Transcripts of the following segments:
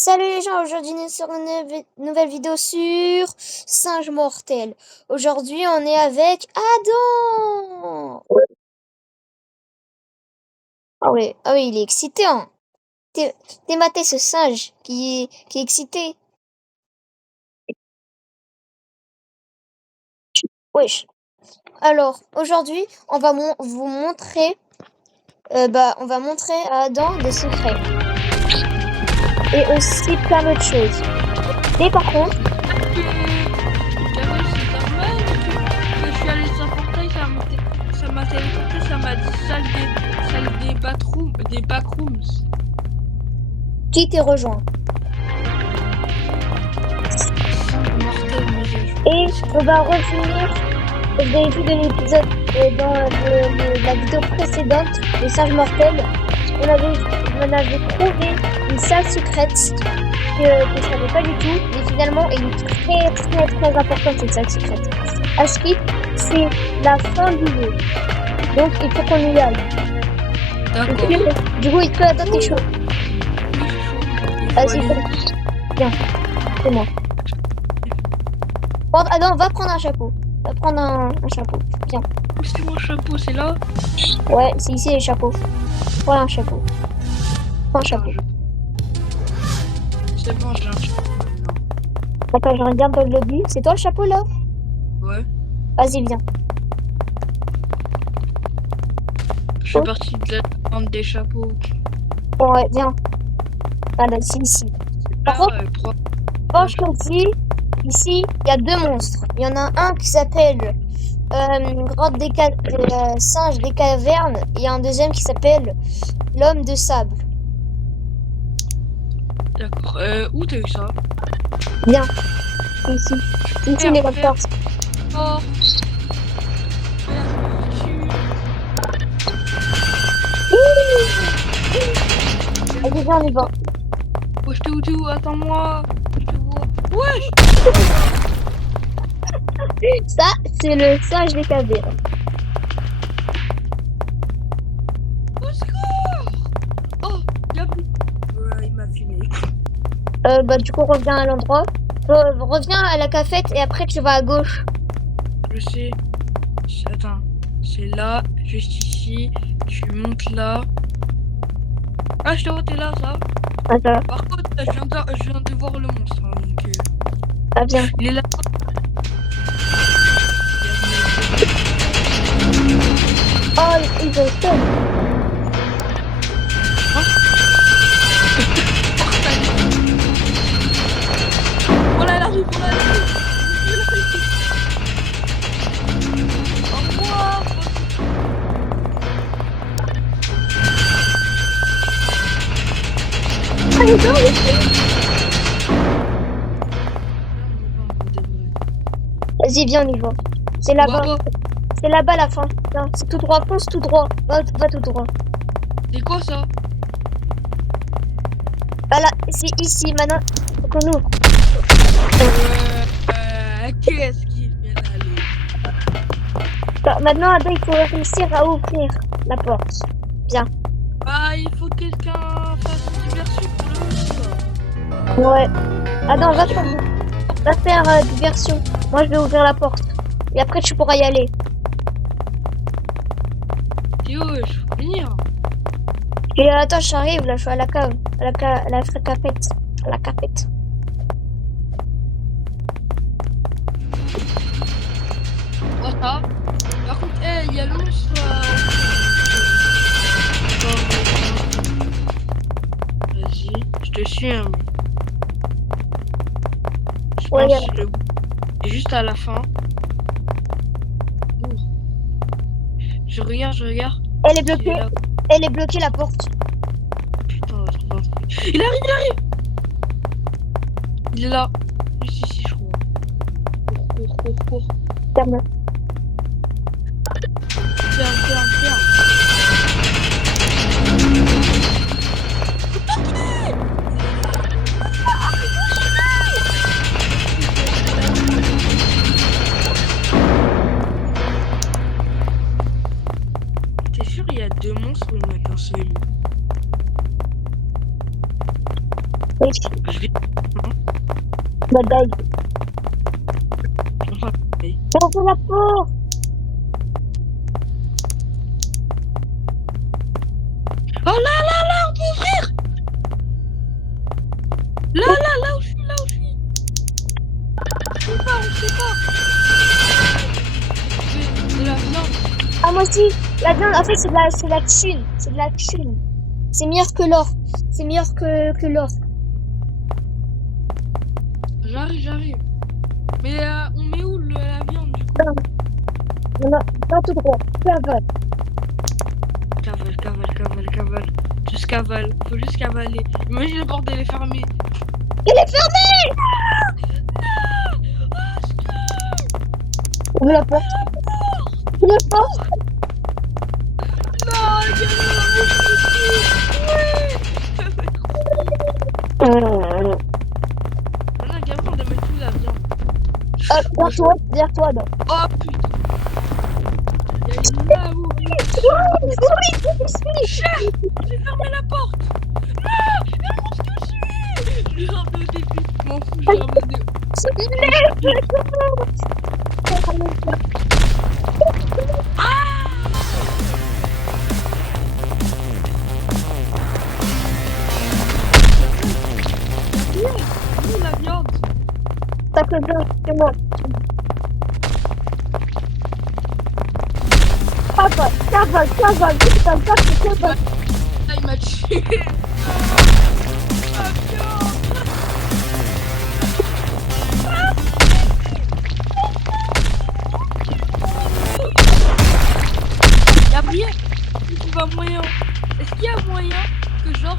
Salut les gens, aujourd'hui nous sur une nouvelle vidéo sur Singe Mortel. Aujourd'hui on est avec Adam. Ah oui, il est excité hein. T'es maté ce singe qui est excité. Wesh. Alors aujourd'hui on va vous montrer on va montrer à Adam des secrets. Et aussi plein d'autres choses. Mais par contre, Je suis allé sur portail, ça m'a téléporté, ça m'a dit salle des backrooms. qui t'est rejoint? Et on va revenir, vous avez vu de l'épisode dans la vidéo précédente, le singe mortel, on avait trouvé une salle secrète que je savais pas du tout, mais finalement elle est très importante cette salle secrète. Ensuite, c'est la fin du jeu, donc il faut qu'on y aille. D'accord. Du coup, il peut attendre tes chaud. Vas-y, viens, c'est moi. Adam, va prendre un chapeau. Va prendre un chapeau. Viens. C'est mon chapeau, c'est là? Ouais, c'est ici les chapeaux. Voilà un chapeau. Prends un chapeau. C'est bon, j'ai un chapeau maintenant. Attends, je regarde dans le lobby. C'est toi le chapeau là? Ouais. Vas-y, viens. Je suis parti de la vente des chapeaux. Ouais, viens. Voilà, c'est ici. Par contre, je te dis, ici, il y a deux monstres. Il y en a un qui s'appelle Singe des cavernes. Et il y a un deuxième qui s'appelle l'homme de sable. D'accord. Où t'as eu ça? Viens. Ici. Ici, les raptors. Oh. Allez, viens, on y va. Wesh, t'es où? Attends-moi. Je te vois. Wesh. Ça, c'est le singe des cavernes. Au secours. Oh, y'a plus. Ouais, il m'a fumé. Du coup, reviens à l'endroit. Reviens à la cafette et après tu vas à gauche. Je sais. Attends. C'est là, juste ici. Tu montes là. Ah, je te vois, t'es là, ça. Attends. Par contre, je viens de voir le monstre. Hein, donc, Ah, viens. il est là. Oh, il veut ça. Oh là, elle arrive, oh là, elle arrive. Au revoir. Vas-y, viens, on y va. C'est là-bas. C'est là-bas la fin. Non, c'est tout droit, fonce tout droit. Va tout droit. C'est quoi ça? Voilà, c'est ici maintenant. Faut qu'on ouvre. Qu'est-ce qu'il fait là, Attends, maintenant, Adam, il faut réussir à ouvrir la porte. Viens. Ah, il faut que quelqu'un fasse une diversion pour le monstre. Ouais. Adam, va faire diversion. Moi, je vais ouvrir la porte. Et après, tu pourras y aller. Théo, je peux venir. Et attends, j'arrive, là, je suis à la cave. À la cafette. À la cafette. Oh, ça. Par contre, il y a le monstre. Vas-y, je te suis. Hein. Je Ouais, pense que et juste à la fin. Ouh. Je regarde. Elle est bloquée. Elle est bloquée, la porte. Putain, on va trouver un truc. Il arrive. Il est là. Juste ici, je crois. Cours. Ferme. Viens. T'es sûr il y a deux monstres ou il n'y en a qu'un seul? Oui. Je vais. Bah, dive. Enfin, Ouvre la porte. oh là là là, on peut ouvrir. Là où je suis, là où je suis. On sait pas, on sait pas. C'est la viande. Ah, moi aussi. La viande, en fait, c'est de la thune. C'est de la thune. C'est meilleur que l'or. C'est meilleur que l'or. J'arrive. Mais on met où la viande du coup? Non, non, tout droit. Cavale. Cavale. Juste cavale. Faut juste cavaler. Imagine le bordel est fermé. Il est fermé. Ouvre la porte. Ouvre la porte. Non, il y a Maintenant, Gabriel, on doit mettre tout la viande. Ah, derrière toi, non. Oh putain. Il y a une là-haut. J'ai fermé la porte. Non, il y a un monstre qui me suit. Je lui ai ramené au défi. Je m'en fous, je l'ai ramené. Où la viande? Ça fait bien, c'est moi. Cavale. Là, il m'a tué. La viande. Gabriel, tu trouves un moyen? Est-ce qu'il y a un moyen que genre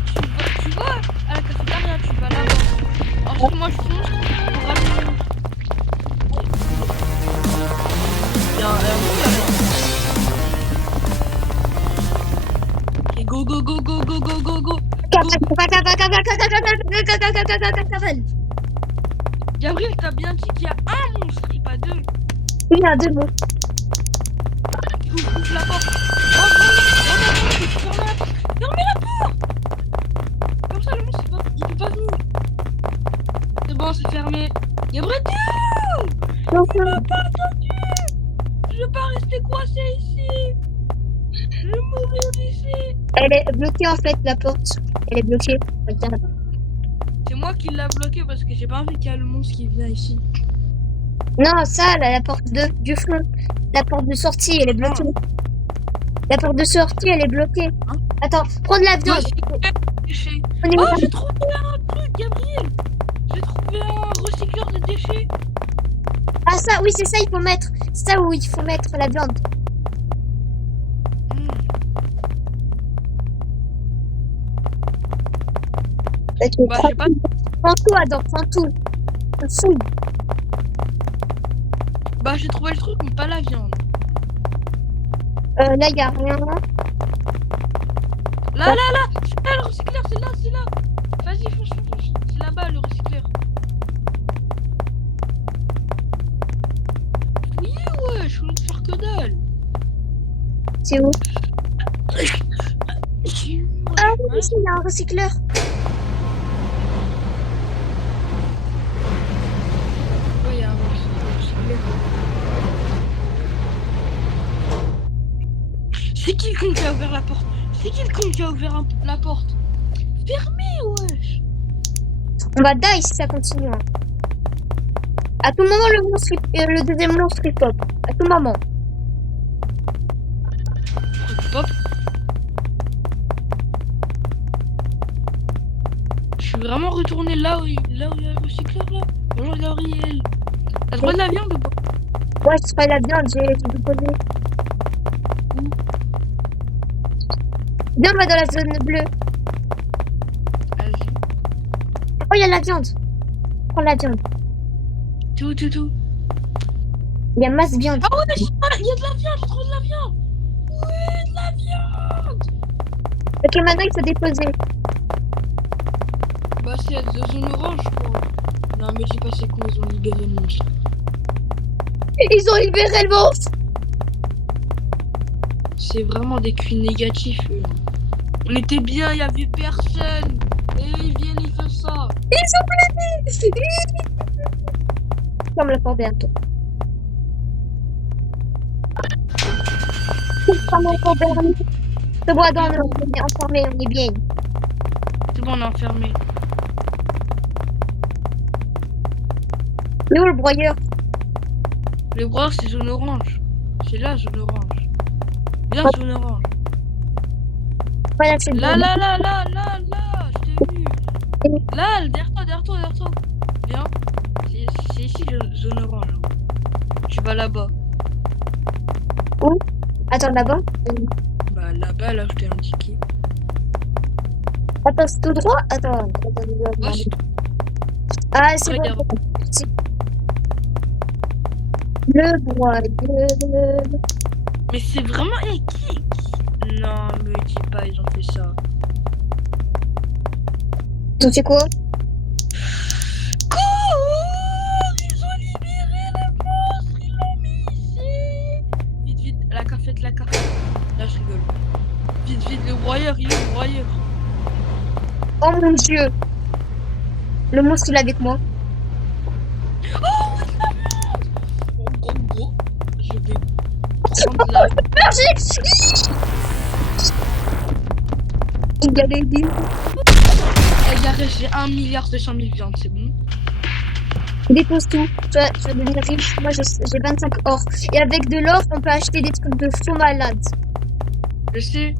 tu vas à la cafétéria, tu vas là-bas? Ensuite moi je fonce, on ramène. Il y a un mot là-bas. Ok, go. Cavale. Gabriel, t'as bien dit qu'il y a un monstre et pas deux. Oui, il y a deux mots. Ouvre la porte. Fermez la porte. Comme ça le monstre il peut pas venir. C'est bon, c'est fermé. Gabriel, t'es où? Il m'a pas entendu. Je veux pas rester coincé ici. Je vais mourir d'ici. Elle est bloquée en fait, la porte. Elle est bloquée. Regarde. C'est moi qui l'a bloqué parce que j'ai pas envie qu'il y ait le monstre qui vient ici. Non, ça, là, la porte du fond. La porte de sortie, elle est bloquée. La porte de sortie, elle est bloquée. Attends, prends de la viande. Déchets. On y Oh, va. j'ai trouvé un truc, Gabriel. J'ai trouvé un recycleur de déchets. Ah, ça, oui, c'est ça, il faut mettre. C'est ça où il faut mettre la viande. Ok, Bah, j'ai pas. prends tout, Adam, prends tout. Fouille. Bah, j'ai trouvé le truc, mais pas la viande. Là, il n'y a rien. Là, c'est là le recycleur, c'est là. Vas-y, fonce. C'est là-bas le recycleur. Oui, ouais, je voulais te faire que dalle. C'est où? Ouais, Ah oui, ici, il y a un recycleur. il y a un recycleur. C'est qui le con qui a ouvert la porte? C'est qui le con qui a ouvert la porte? Fermé, wesh. On va die si ça continue. Hein. À tout moment, le deuxième monstre il pop. À tout moment. Pop. Je suis vraiment retourné là où il y a le recycleur là. Bonjour Gabriel. T'as trouvé de la viande ou pas? Ouais, je ferai la viande, j'ai déposé. Viens, on va dans la zone bleue. Vas-y. Oh, il y a la viande. Prends la viande. Tout. Il y a masse viande. Ah ouais, il y a de la viande, j'ai trouvé de la viande. Ouais, de la viande. Ok, maintenant il faut déposer. Bah c'est la zone orange quoi. Non mais dis pas c'est con, ils ont libéré le monstre. Ils ont libéré le monstre. C'est vraiment des culs négatifs eux. On était bien, il y avait personne. Et ils viennent, ils font ça. Ils sont planés. Comme la porte bientôt. Comme la porte bientôt. Se bois dans le... On est enfermé, on est bien. C'est bon, on est enfermé. Il est où le broyeur? Le broyeur, c'est zone orange. C'est la zone orange. Bien zone orange. Voilà, c'est Là, bon. là, là, là, là, là, je t'ai vu. Là, derrière toi. Viens. C'est ici, zone orange. Tu vas là-bas. Où? Attends, là-bas. Bah, là-bas, là, je t'ai indiqué. Attends, c'est tout droit? Attends. Ouais, c'est Ah, c'est bon. Regarde. C'est- Le broyeur. Mais c'est vraiment... Eh, qui... Non, me dis pas, ils ont fait ça. Tu fais quoi? Cours! Ils ont libéré le monstre, ils l'ont mis ici. Vite, la cafette. Là, je rigole. Vite, le broyeur, il est où, le broyeur? Oh mon dieu. Le monstre, il est avec moi. Oh, gros. Je vais prendre la... Merci. Il y a des dés. Regarde, j'ai 1,2 milliard viandes, c'est bon. Dépose tout. Tu vas devenir riche. Moi, j'ai 25 or. Et avec de l'or, on peut acheter des trucs de faux malades. Je sais.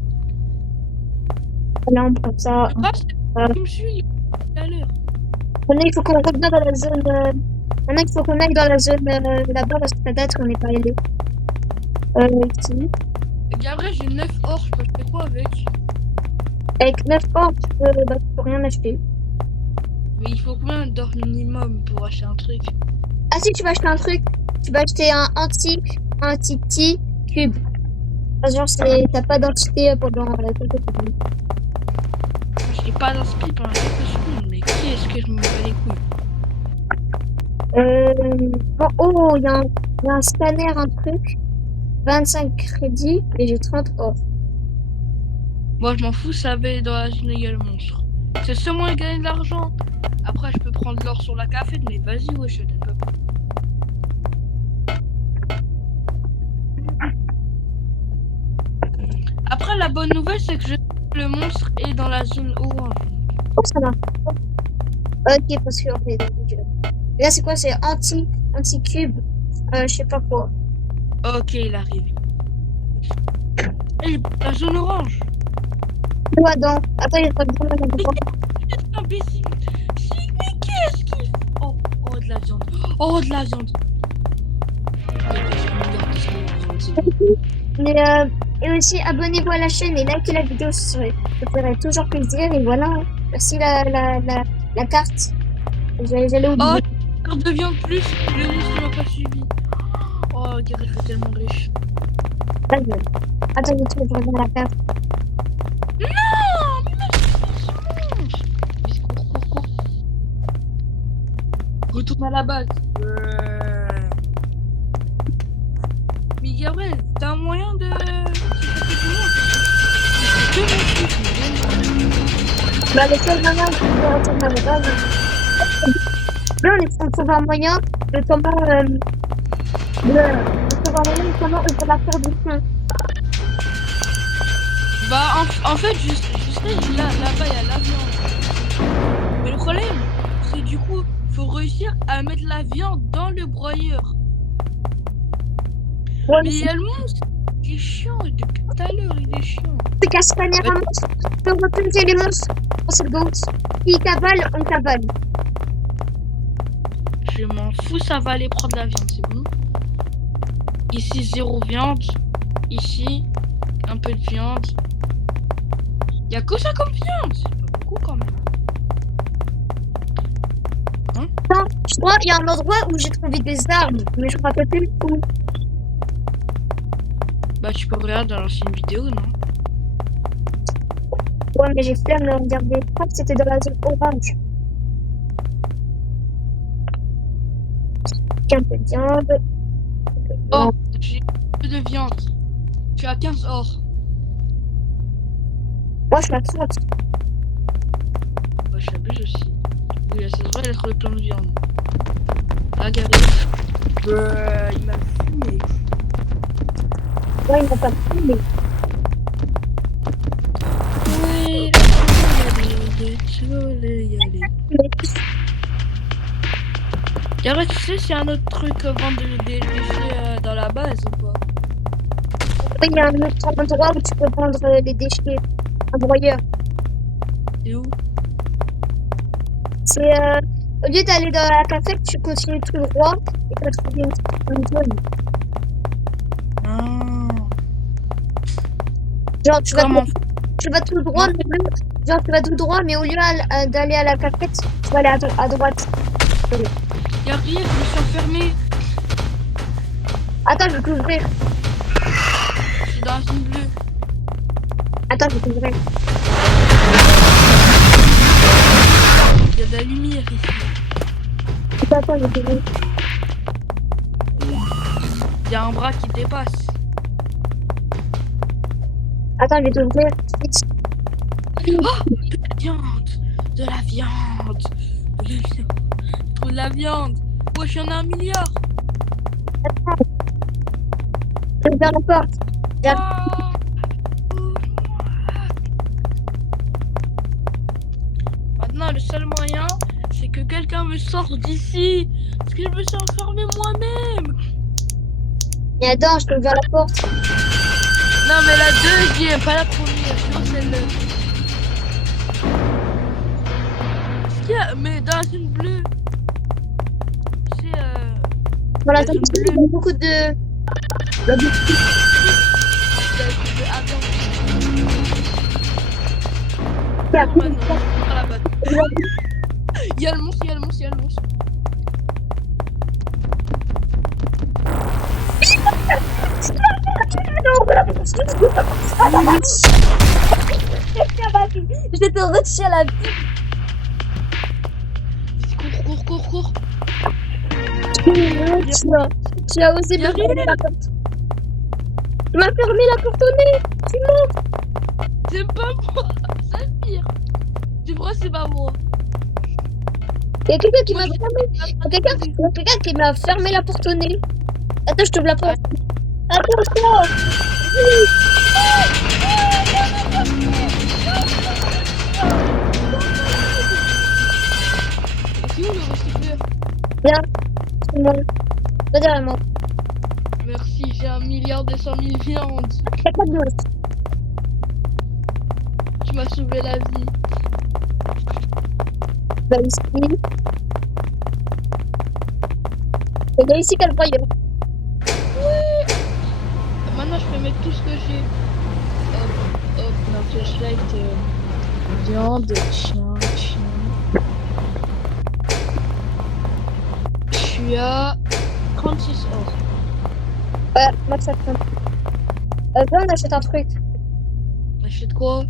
Là, on prend ça. Ah, c'est qui me suit tout à l'heure. Maintenant, il faut qu'on revienne dans la zone. Maintenant, il faut qu'on aille dans la zone là-bas parce que peut-être qu'on n'est pas allé. Ici. Gabriel, j'ai 9 or, je peux faire quoi avec? Avec 9 or, tu peux rien acheter. Mais il faut combien d'or minimum pour acheter un truc? Ah si, tu vas acheter un truc. Tu vas acheter un anti-T cube. Genre, t'as pas d'entité pendant quelques secondes. Je n'ai pas d'inspi pendant quelques secondes, mais qui est-ce que je me bats les couilles? Bon, oh, il y a un scanner, un truc. 25 crédits et j'ai 30 or. Moi, je m'en fous, ça va aller dans la zone égale monstre. C'est le seul moyen de gagner de l'argent. Après, je peux prendre l'or sur la café, mais vas-y, ouais, je ne peux pas. Après, la bonne nouvelle, c'est que le monstre est dans la zone orange. Oh, ça va. Ok, parce que on est et là, c'est quoi? C'est anti-cube. Je sais pas quoi. Ok, il arrive. Et la zone orange. Quoi donc? Attends, il y a pas de problème. C'est imbécile. Mais qu'est-ce qu'il fait? Oh, de la viande. Oh, de la viande. Mais et aussi, abonnez-vous à la chaîne et likez la vidéo, ça ferait toujours plaisir. Et voilà. Merci la carte. J'allais oublier. Oh, carte de viande plus. Le monstre m'a pas suivi. Oh, Gareth est tellement riche. Attends, je trouve vraiment la carte. Non, mais monstre. Cours. Retourne à la base. Mais Gabriel, t'as un moyen de... Bah, le seul moyen de retourner à la base. Là, on trouve un moyen de comment on peut la faire du fond. Bah, en fait, je sais, là-bas, il y a la viande. Mais le problème, c'est du coup, faut réussir à mettre la viande dans le broyeur. Ouais, mais il y a le monstre. Il est chiant, depuis tout à l'heure, il est chiant. c'est qu'à scanner un monstre, on peut repérer les monstres. C'est bon. S'ils cavalent, on cavale. Je m'en fous, ça va aller prendre la viande, c'est bon. Ici, 0 viande. Ici, un peu de viande. Il y a que ça comme viande. C'est pas beaucoup quand même. Non, je crois qu'il y a un endroit où j'ai trouvé des armes, mais je me rappelle plus où. Bah, tu peux regarder dans l'ancienne vidéo, non? Ouais, mais j'ai flemme de regarder. Je crois que c'était dans la zone orange. Un peu de viande. Oh, j'ai peu de viande. Tu as 15 or. Moi, je suis à 30. Bah, j'abuse aussi. Oui, ça se voit, il a trouvé plein de viande. Regardez. Il m'a fumé. Ouais, il n'a pas filmé. Oui, y aller. Yara, tu sais s'il y a un autre truc vendre des déchets dans la base ou pas? Oui, il y a un autre endroit où tu peux vendre les déchets. Un broyeur. C'est où? C'est au lieu d'aller dans la café, tu continues tout droit et tu vas trouver une zone. Ah. Genre, Comment? tu vas tout droit, Non. mais même, genre, tu vas tout droit, mais au lieu d'aller à la cafette, tu vas aller à droite. Y'a rien, je me suis enfermé. Attends, je vais t'ouvrir. Je suis dans la zone bleue. Attends, je vais t'ouvrir. Il y a de la lumière ici. Attends, je vais t'ouvrir. Il y a un bras qui dépasse. Attends, je vais t'ouvrir. Oh, de la viande. De la viande. Trop de la viande. Wesh, y'en a 1 milliard. Attends. Je vais ouvrir la porte. Viens. Maintenant, le seul moyen, c'est que quelqu'un me sorte d'ici. Parce que je me suis enfermé moi-même. Et attends, je peux ouvrir la porte. Non, mais la deuxième, pas la première. Sinon, celle-là. Qu'est-ce qu'il y a? Mais dans la zone bleue. C'est Voilà, la t'as zone bleue. il y a beaucoup de... Il y a le monstre, il y a le monstre, il y a le monstre. Je vais te retirer la vie. Cours, cours, cours, cours. Tu as osé me fermer la porte. Tu m'as fermé la porte au nez. Tu mens. C'est pas moi. C'est pire. Tu vois, c'est pas moi. Il y a quelqu'un qui m'a fermé. Il y a quelqu'un qui m'a fermé la porte au nez. Attends, je t'ouvre la porte. Attention. C'est où le recycleur? Viens. C'est bon. Pas derrière moi. Merci, j'ai 1,2 milliard viandes. Il y a pas de dos. Tu m'as sauvé la vie. Bah ici. Et là ici, quel broyeur. Oui. Maintenant, je peux mettre tout ce que j'ai. Hop, ma flashlight. Viande, tiens. Je suis à 36 or. Ouais, moi ça compte. Viens, on achète un truc. Achète quoi?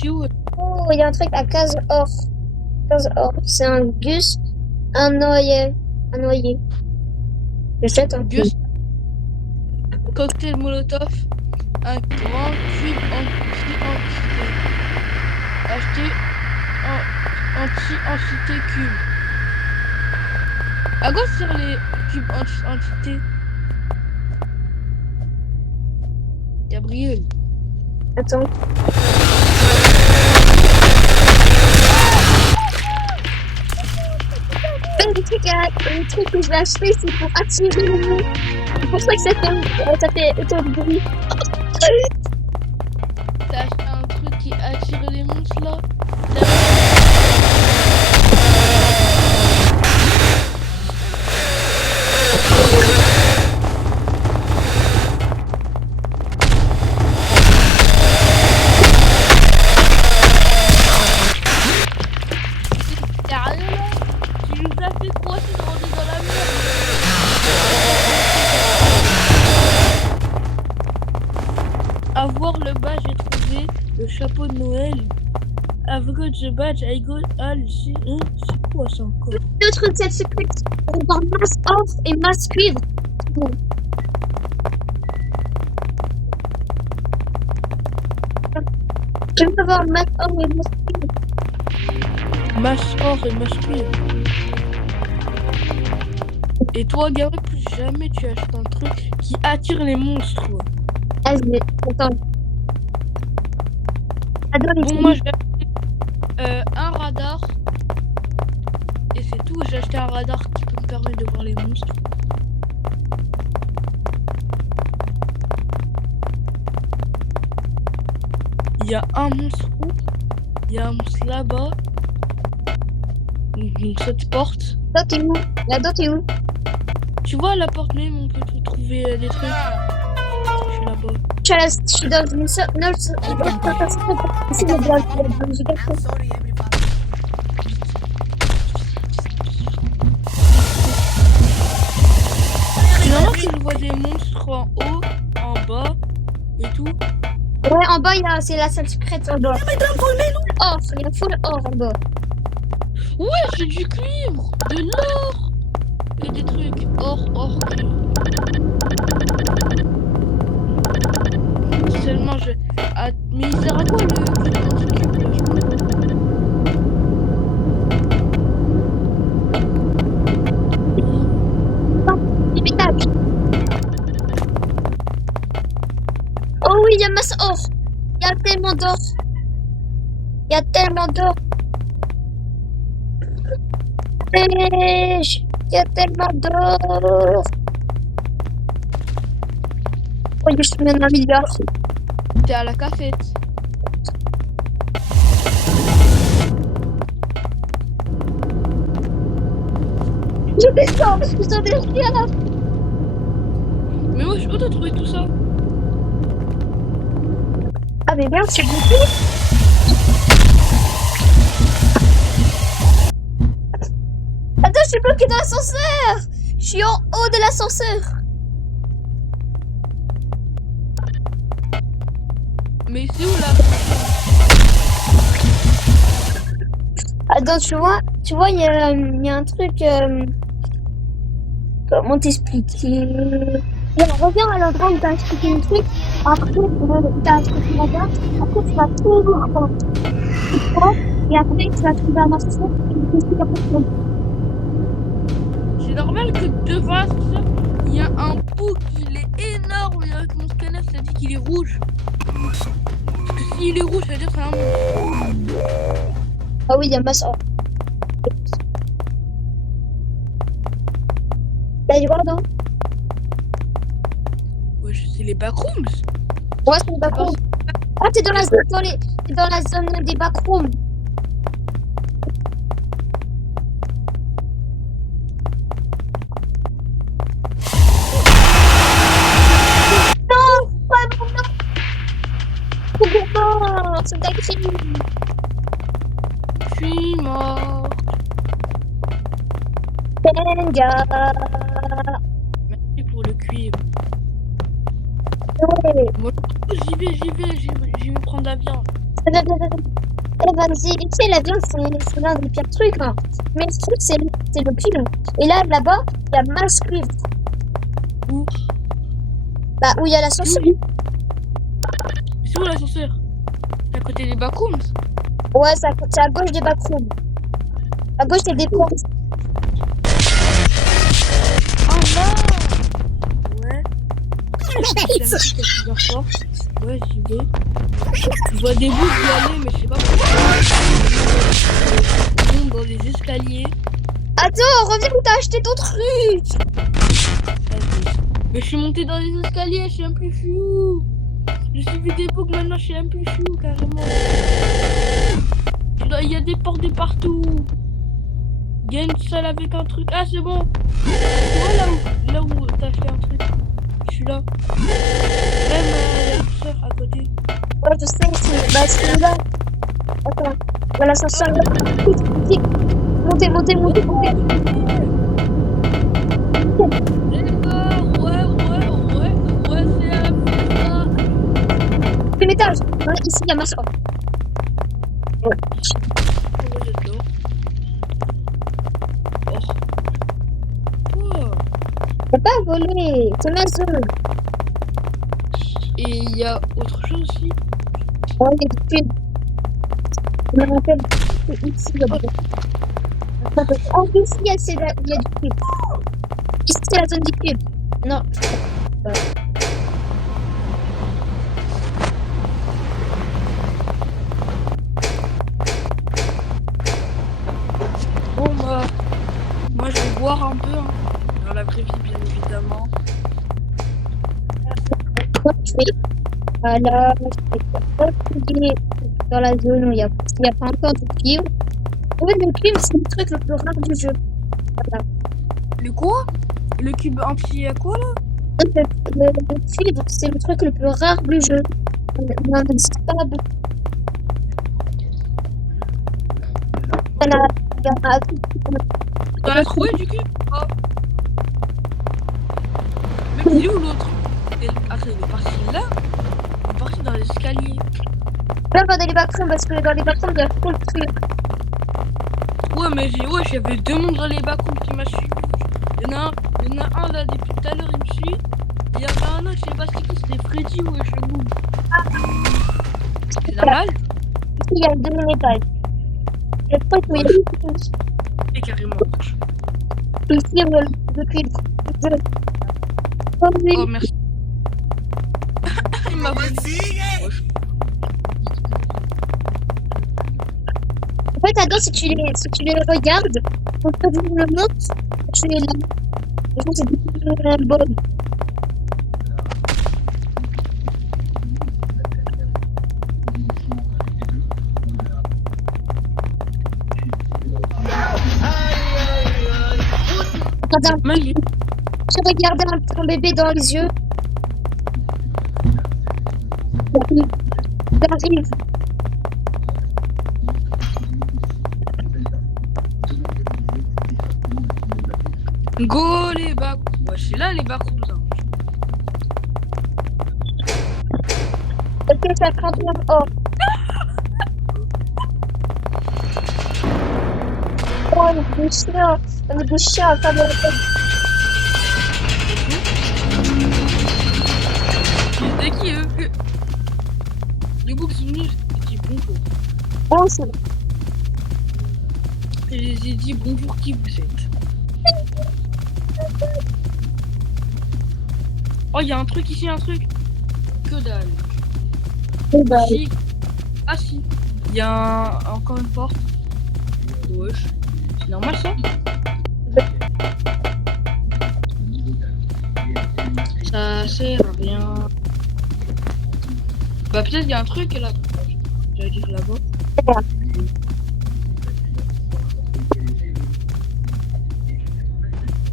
Tu où? Oh, il y a un truc à 15 or. 15 or. C'est un gus, un noyer. Un noyer. J'achète un Gus. Cocktail Molotov. Un grand cube anti-entité. Acheter anti-entité cube. À quoi servent les cubes anti-entité? Gabriel. Attends. Le truc que je vais acheter, c'est pour attirer les mots. C'est pour ça que ça fait autant de bruit. T'as acheté un truc qui attire les monstres là? Tu nous as fait croire que on est dans la merde. Avoir le badge et trouver le chapeau de Noël. I've got the badge, I got all. C'est quoi ça encore? Le truc, c'est secret. On va mass off et mass cuivre. Bon. Je veux avoir mass off et mass cuivre. Masse or et masse cuivre. Et toi, Gabriel, plus jamais tu achètes un truc qui attire les monstres. Vas-y, attends. Adore les Bon, moi, je vais acheter un radar. Et c'est tout. J'ai acheté un radar qui peut me permettre de voir les monstres. Il y a un monstre où? Il y a un monstre là-bas. Donc cette porte. Toi, t'es où? Là-dedans, t'es où? Tu vois, à la porte même, on peut trouver des trucs. Je suis là-bas. Je suis dans une seule. Non, c'est le blague. J'ai capté. Sorry, everybody. Finalement, que je vois des monstres en haut, en bas et tout. Ouais, en bas, c'est la salle secrète en bas. Oh, il y a full or en bas. Ouais, j'ai du cuivre, de l'or et des trucs. Or, cuivre. Seulement, je. Ah, mais il sert à quoi le cuivre dans ce cube là, je comprends Limitable. Oh oui, il y a masse or. Il y a tellement d'or. Il y a tellement d'or. Il y a tellement d'or. Oh, je suis même un milliard. T'es à la cafette. Je descends parce que ça derrière. Mais wesh, où t'as trouvé tout ça? Ah mais merde, c'est beaucoup. Attends, je suis bloqué dans l'ascenseur. Je suis en haut de l'ascenseur. Mais c'est où là? Attends, tu vois, il y a un truc. Comment t'expliquer? Reviens à l'endroit où t'as expliqué le truc. Après, t'as expliqué la date. Après, tu vas toujours prendre. Et après, tu vas trouver un ascenseur. C'est normal que devant l'ascenseur, il y a un pot qui est énorme. Et avec mon scanner, ça dit qu'il est rouge. Parce que s'il est rouge, ça veut dire que c'est un monstre. Ah oui, il y a masse or. T'as du droit, non? Ouais, c'est les backrooms. Ouais, c'est le backroom. Ah, t'es dans la zone des backrooms. Non, pas non. C'est d'actif. Je suis mort. Benga. Merci pour le cuivre. Ouais. Moi, j'y vais prendre l'avion. Eh ben, tu sais, l'avion, c'est l'un des pires trucs. Hein. Mais le truc, c'est le pire. Et là-bas, il y a masse cuivre. Où? Bah, où il y a l'ascenseur. C'est où l'ascenseur? C'est à côté des backrooms? Ouais, c'est à gauche des backrooms. À gauche, il y a des portes. Oh là! Ouais. Ouais, j'y vais. Je vois des bouts d'y aller, mais je sais pas pourquoi. On monte dans les escaliers. Attends, reviens où t'as acheté ton truc. Mais je suis monté dans les escaliers, je suis un plus chou. Je suis vu des bouts, maintenant je suis un plus chou, carrément. Il y a des portes de partout. Il y a une salle avec un truc. Ah, c'est bon. Tu vois là où t'as acheté un truc. Je suis là. Même l'ascenseur à côté. Ouais, je sais, c'est là. Attends, voilà l'ascenseur là. Vite. Montez. Ouais, c'est à la Premier étage. Ouais, ici, il y a masse or. Ouais. T'as pas volé, c'est ma zone. Et il y a autre chose aussi. Ouais, il y a des pubs. Je me rappelle. c'est ici le bon. Ah, ici, il y a du cube. Ici, c'est la zone du cube. Non. Bon, moi, je vais boire un peu. Hein. Dans la vraie vie, bien évidemment. Ok. Voilà, je vais continuer dans la zone où il y a pas encore de cuivre. Oui, le cuivre, c'est le truc le plus rare du jeu. Voilà. Le quoi? Le cube entier à quoi, là? Le cuivre, c'est le truc le plus rare du jeu. Il n'en existe pas beaucoup. T'en as trouvé du cube? Oh. Mais il est où l'autre? Attends, il est parti là? Il est parti dans l'escalier. Là, pas dans les backrooms, parce que dans les backrooms, il y a trop de trucs. Ouais, mais j'avais 2 mondes dans les backrooms qui m'a suivi. Il y en a un là, depuis tout à l'heure, il me suit. Et il y en a un autre, je sais pas ce qu'il fait, c'était Freddy ou Echebou. C'est normal? Ici, il y a le deuxième étage. Le truc où il y a Et carrément. ici, le cuivre. Comme lui. Oh, merci. Il m'a volé. En fait, attends, si tu les regardes, on peut vous le montre. Tu es là. Je pense que c'est un bon. Regarde, Mal lui. je regardais un bébé dans les yeux. Il arrive. Go les backrooms. Ouais, c'est là les backrooms. Hein. Ok, ça prend bien. Oh. Oh, on est des chiens. On est des chiens. Ça doit être... C'est qui eux? Du coup, ils sont venus, j'ai dit bonjour. Bon, c'est... Et je les ai dit bonjour, qui vous êtes? Oh, il y a un truc ici, un truc. Que dalle. Si. Ah si. Il y a encore une porte. Wesh. C'est normal ça? Ça sert à rien. Bah peut-être il y a un truc là. J'allais dire là-bas.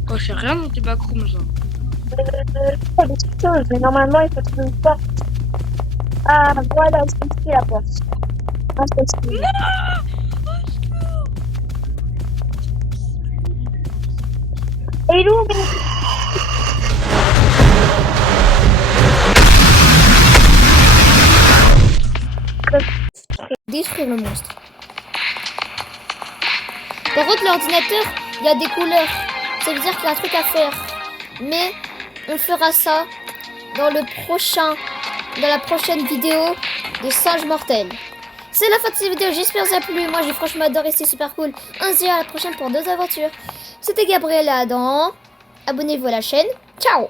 Oh, je sais rien dans tes backrooms. Mais normalement, il faut trouver une porte. Ah, voilà, c'est ici la porte. Ah, c'est ici. Hello, détruire le monstre. Par contre, l'ordinateur, il y a des couleurs. Ça veut dire qu'il y a un truc à faire. Mais on fera ça dans la prochaine vidéo de Singe Mortel. C'est la fin de cette vidéo, j'espère que ça a plu. Moi, j'ai franchement adoré, c'est super cool. On se dit à la prochaine pour d'autres aventures. C'était Gabriella Adam. Abonnez-vous à la chaîne. Ciao!